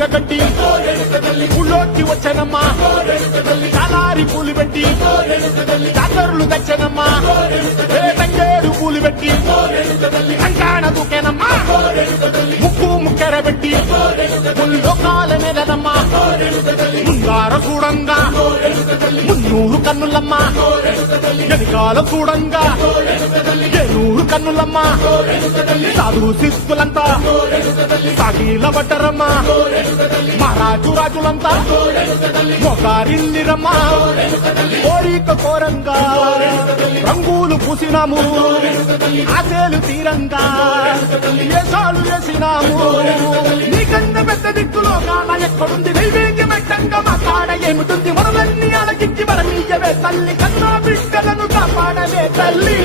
చీరగట్టి ఊళ్ళోకి వచ్చనమ్మా చాలారి పూలు పెట్టి జాతరులు తెచ్చనమ్మా తంగేడు పూలు పెట్టి కంకాణ దూకేనమ్మా ముక్కు ముక్కెర పెట్టి ముల్లోకాల మీదనమ్మా ముంగార చూడంగా మున్నూరు కన్నులమ్మా వెనకాల చూడంగా ఏనూరు కన్నులమ్మా సాధు శిస్తులంతా సాగిల పడ్డరమ్మా మహారాజు రాజులంతా మొగారిల్లిరమ్మా కోరిక కోరంగా రంగులు పూసినాము ఆశలు తీరంగా వేషాలు వేసినాము నీకన్నా పెద్ద దిక్కులో కాన ఎక్కడుంది నైవేద్యం ఎట్టంగా మా కాడ ఏమిటుంది మనలన్నీ అలకించి మరణీయవే తల్లి కన్నా బిడ్డలను కాపాడవే తల్లి